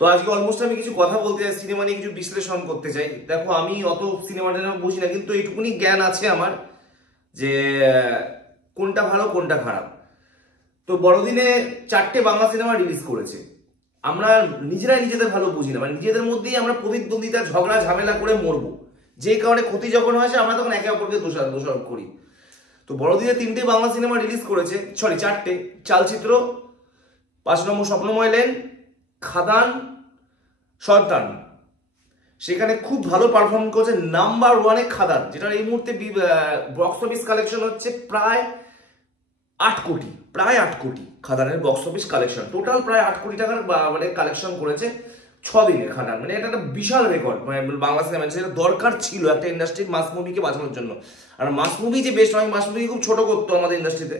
তো আজকে অলমোস্ট আমি কিছু কথা বলতে চাই, সিনেমা নিয়ে কিছু বিশ্লেষণ করতে চাই। দেখো, আমি অত সিনেমাটা বুঝি না, কিন্তু এইটুকুনি জ্ঞান আছে আমার যে কোনটা ভালো কোনটা খারাপ। তো বড়দিনে 4টে বাংলা সিনেমা রিলিজ করেছে। আমরা নিজেরাই নিজেদের ভালো বুঝি না, মানে নিজেদের মধ্যেই আমরা প্রতিদ্বন্দ্বিতা ঝগড়া ঝামেলা করে মরবো। যে কারণে ক্ষতি যখন হয় আমরা তখন একে অপরকে দোষারোপ করি। তো বড়দিনে 3টে বাংলা সিনেমা রিলিজ করেছে, সরি 4টে। চালচিত্র, 5 নম্বর স্বপ্নময় লেন, খাদান, সন্তান। সেখানে খুব ভালো পারফর্ম করেছে নাম্বার 1-এ খাদান, যেটার এই মুহূর্তে বক্স অফিস কালেকশন হচ্ছে প্রায় 8 কোটি, প্রায় 8 কোটি। খাদানের বক্স অফিস কালেকশন টোটাল প্রায় 8 কোটি টাকার মানে কালেকশন করেছে 6 দিনে খাদান। মানে এটা একটা বিশাল রেকর্ড, মানে বাংলা সিনেমা যেটা দরকার ছিল একটা ইন্ডাস্ট্রির মাস মুভিকে বাঁচানোর জন্য। আর মাস মুভি যে বেস্ট হয়, মাস মুভি খুব ছোট করতো আমাদের ইন্ডাস্ট্রিতে,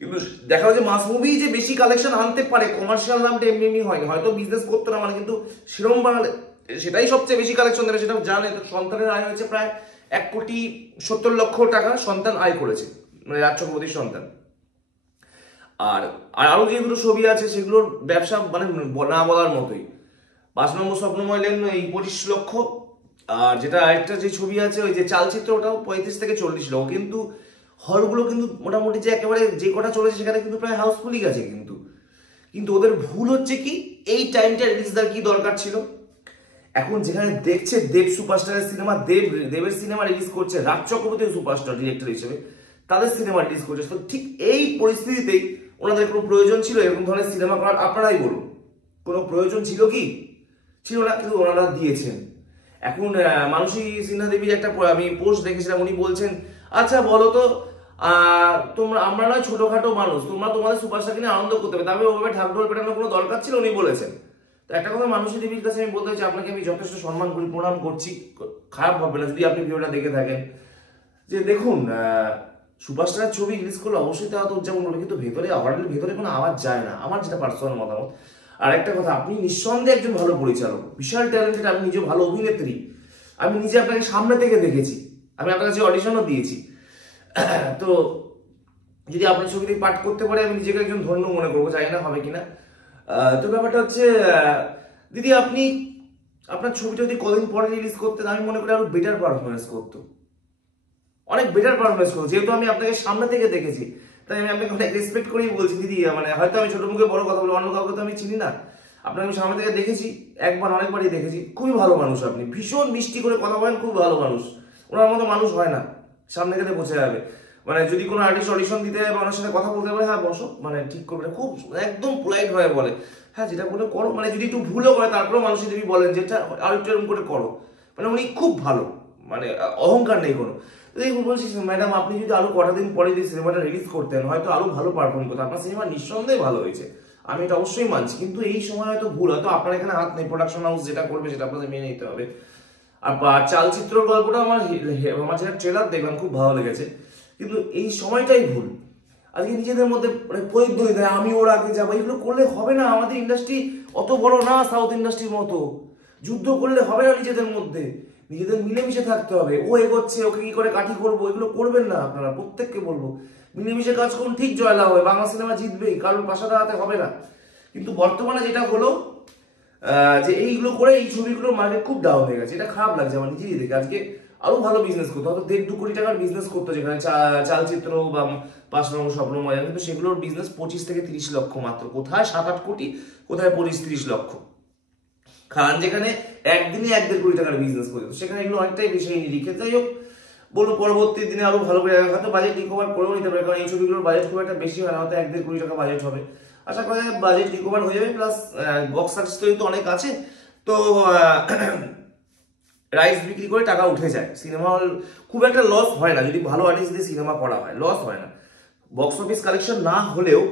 কিন্তু দেখা যায় মাস মুভি যে বেশি কালেকশন আনতে পারে, কমার্শিয়াল নামটা এমনি এমনি হয়নি, হয়তো বিজনেস করতো না মানে, কিন্তু সেরকম বানালে সেটাই সবচেয়ে বেশি কালেকশন দেবে, সেটাও জানে। তো সন্তানের আয় হয়েছে প্রায় 1,70,00,000 টাকা সন্তান আয় করেছে, মানে রাজ চক্রবর্তীর সন্তান। আর আরো যেগুলো ছবি আছে সেগুলোর ব্যবসা মানে না বলার মতোই। 5 নম্বর স্বপ্নময় লেন এই 25 লক্ষ। আর যেটা আরেকটা যে ছবি আছে ওই যে চালচিত্র, ওটাও 35 থেকে 40 লক্ষ। কিন্তু হলগুলো কিন্তু মোটামুটি যে একেবারে যে কটা চলেছে সেখানে কিন্তু প্রায় হাউসফুলই গেছে। কিন্তু কিন্তু ওদের ভুল হচ্ছে কি, এই টাইমটা রিলিজ দেওয়ার কি দরকার ছিল? এখন যেখানে দেখছে দেব সুপারস্টারের সিনেমা, দেবের সিনেমা রিলিজ করছে, রাজ চক্রবর্তী সুপারস্টার ডিরেক্টর হিসেবে তাদের সিনেমা রিলিজ করছে। তো ঠিক এই পরিস্থিতিতেই ওনাদের কোনো প্রয়োজন ছিল এরকম ধরনের সিনেমা করার? আপনারাই বলুন, কোনো প্রয়োজন ছিল কি? ছিল না, কিন্তু ওনারা দিয়েছেন। এখন মানসী সিনহা দেবীর একটা আমি পোস্ট দেখেছিলাম, উনি বলছেন আচ্ছা বলো তো তোমরা, আমরা নয় ছোটখাটো মানুষ, তোমরা তোমাদের সুপারস্টার কিনে আনন্দ করতে হবে, তবে ওভাবে ঢাকঢোল পেটানোর কোনো দরকার ছিল? উনি বলেছেন। তো একটা কথা মানসী দেবীর কাছে আমি বলতে চাই, আপনাকে আমি যথেষ্ট সম্মান করি, প্রণাম করছি, খারাপ হবে না যদি আপনি ভিডিওটা দেখে থাকেন, যে দেখুন সুপারস্টারের ছবি রিলিজ করলে অবশ্যই তা উদযাপন করবে, কিন্তু ভেতরে আওয়াজের ভেতরে কোনো আওয়াজ যায় না, আমার যেটা পার্সোনাল মতামত। আর একটা কথা, আপনি নিঃসন্দেহে একজন ভালো পরিচালক, বিশাল ট্যালেন্টেড, আপনি নিজে ভালো অভিনেত্রী, আমি নিজে আপনাকে সামনে থেকে দেখেছি, আমি আপনার কাছে অডিশনও দিয়েছি। তো যদি আপনার ছবিতে পাঠ করতে পারে আমি নিজেকে একজন ধন্য মনে করবো, জানি না হবে কিনা। তো ব্যাপারটা হচ্ছে দিদি, আপনি আপনার ছবিটা যদি কদিন পরে রিলিজ করতেন, আমি মনে করি আরো বেটার পারফরমেন্স করতো, অনেক বেটার পারফরমেন্স করতো। যেহেতু আমি আপনাকে সামনে থেকে দেখেছি, তাই আমি আপনাকে অনেক রেসপেক্ট করেই বলছি দিদি। মানে হয়তো আমি ছোট মুখে বড় কথা বলি, অন্য কাউকে তো আমি চিনি না, আপনাকে আমি সামনে থেকে দেখেছি, একবার অনেকবারই দেখেছি। খুবই ভালো মানুষ আপনি, ভীষণ মিষ্টি করে কথা বলেন, খুব ভালো মানুষ। ওনার মতো মানুষ হয় না, সামনে গেলে বোঝা যাবে। মানে যদি কোনো আর্টিস্ট অডিশন দিতে হয় বা ওনার সাথে কথা বলতে পারে, হ্যাঁ বসো, মানে ঠিক করবে, খুব একদম পোলাইট হয়ে বলে হ্যাঁ যেটা বলে করো, মানে যদি একটু ভুলও করে তারপরেও মানুষই দেবী বলেন যেটা আর একটু এরকম করে করো, মানে উনি খুব ভালো, মানে অহংকার নেই কোনো। বলছি ম্যাডাম, আপনি যদি আরো কটা দিন পরে যদি সিনেমাটা রিলিজ করতেন, হয়তো আরো ভালো পারফর্ম করতেন। আপনার সিনেমা নিঃসন্দেহে ভালো হয়েছে, আমি এটা অবশ্যই মানছি, কিন্তু এই সময় হয়তো ভুল, হয়তো আপনার এখানে হাত নেই, প্রোডাকশন হাউস যেটা করবে সেটা আপনাদের মেনে নিতে হবে। আর চালচিত্রের গল্পটা আমার যেটা ট্রেলার দেখলাম খুব ভালো লেগেছে, কিন্তু এই সময়টাই ভুল। আজকে নিজেদের মধ্যে মানে প্রতিদ্বন্দ্বিতা, আমি ওর আগে যাবো, এগুলো করলে হবে না। আমাদের ইন্ডাস্ট্রি অত বড় না সাউথ ইন্ডাস্ট্রির মতো, যুদ্ধ করলে হবে না নিজেদের মধ্যে, নিজেদের মিলেমিশে থাকতে হবে। ও এগোচ্ছে, ওকে কি করে কাঠি করবো, এগুলো করবেন না আপনারা, প্রত্যেককে বলবো মিলেমিশে কাজ করুন, ঠিক জয়লাভ হবে, বাংলা সিনেমা জিতবেই, কারোর পাশা দাঁড়াতে হবে না। কিন্তু বর্তমানে যেটা হলো যে এইগুলো করে এই ছবিগুলোর মার্কেট খুব ডাউন হয়ে গেছে, এটা খারাপ লাগছে আমার নিজেই দেখে। আজকে আরো ভালো বিজনেস করতো, হয়তো 1.5-2 কোটি টাকার বিজনেস করতো, যেখানে চালচিত্র বা 5 নম্বর স্বপ্নময়, কিন্তু সেগুলোর বিজনেস 25 থেকে 30 লক্ষ মাত্র, কোথায় 7-8 কোটি, কোথায় 25-30 লক্ষ। খান যেখানে একদিনে 1-1.5 কোটি টাকার বিজনেস করতো, সেখানে এগুলো অনেকটাই বেশি নিরিখে। যাই হোক, বলবো পরবর্তী দিনে আরো ভালো করে হয়তো বাজেট রিকভার করেও নিতে পারে, কারণ এই ছবিগুলোর বাজেট খুব একটা বেশি হয় না, হয়তো 1-1.5 কোটি টাকা বাজেট হবে। আশা করা যায় বাজেট রিকভার হয়ে যাবে, প্লাস বক্স সার্ভিস তো অনেক আছে, তো রাইস বিক্রি করে টাকা উঠে যায়, সিনেমা হল খুব একটা লস হয় না, যদি ভালো আর্টিস্ট দিয়ে সিনেমা করা হয় লস হয় না। বক্স অফিস কালেকশন না হলেও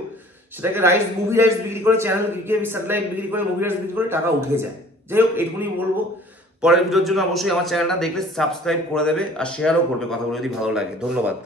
সেটাকে মুভি রাইটস বিক্রি করে, চ্যানেল স্যাটেলাইট বিক্রি করে, মুভি রাইটস বিক্রি করে টাকা উঠে যায়। যাই হোক, এইটুকুনি বলবো। পরের ভিডিওর জন্য অবশ্যই আমার চ্যানেলটা দেখলে সাবস্ক্রাইব করে দেবে আর শেয়ারও করবে কথাগুলো যদি ভালো লাগে। ধন্যবাদ।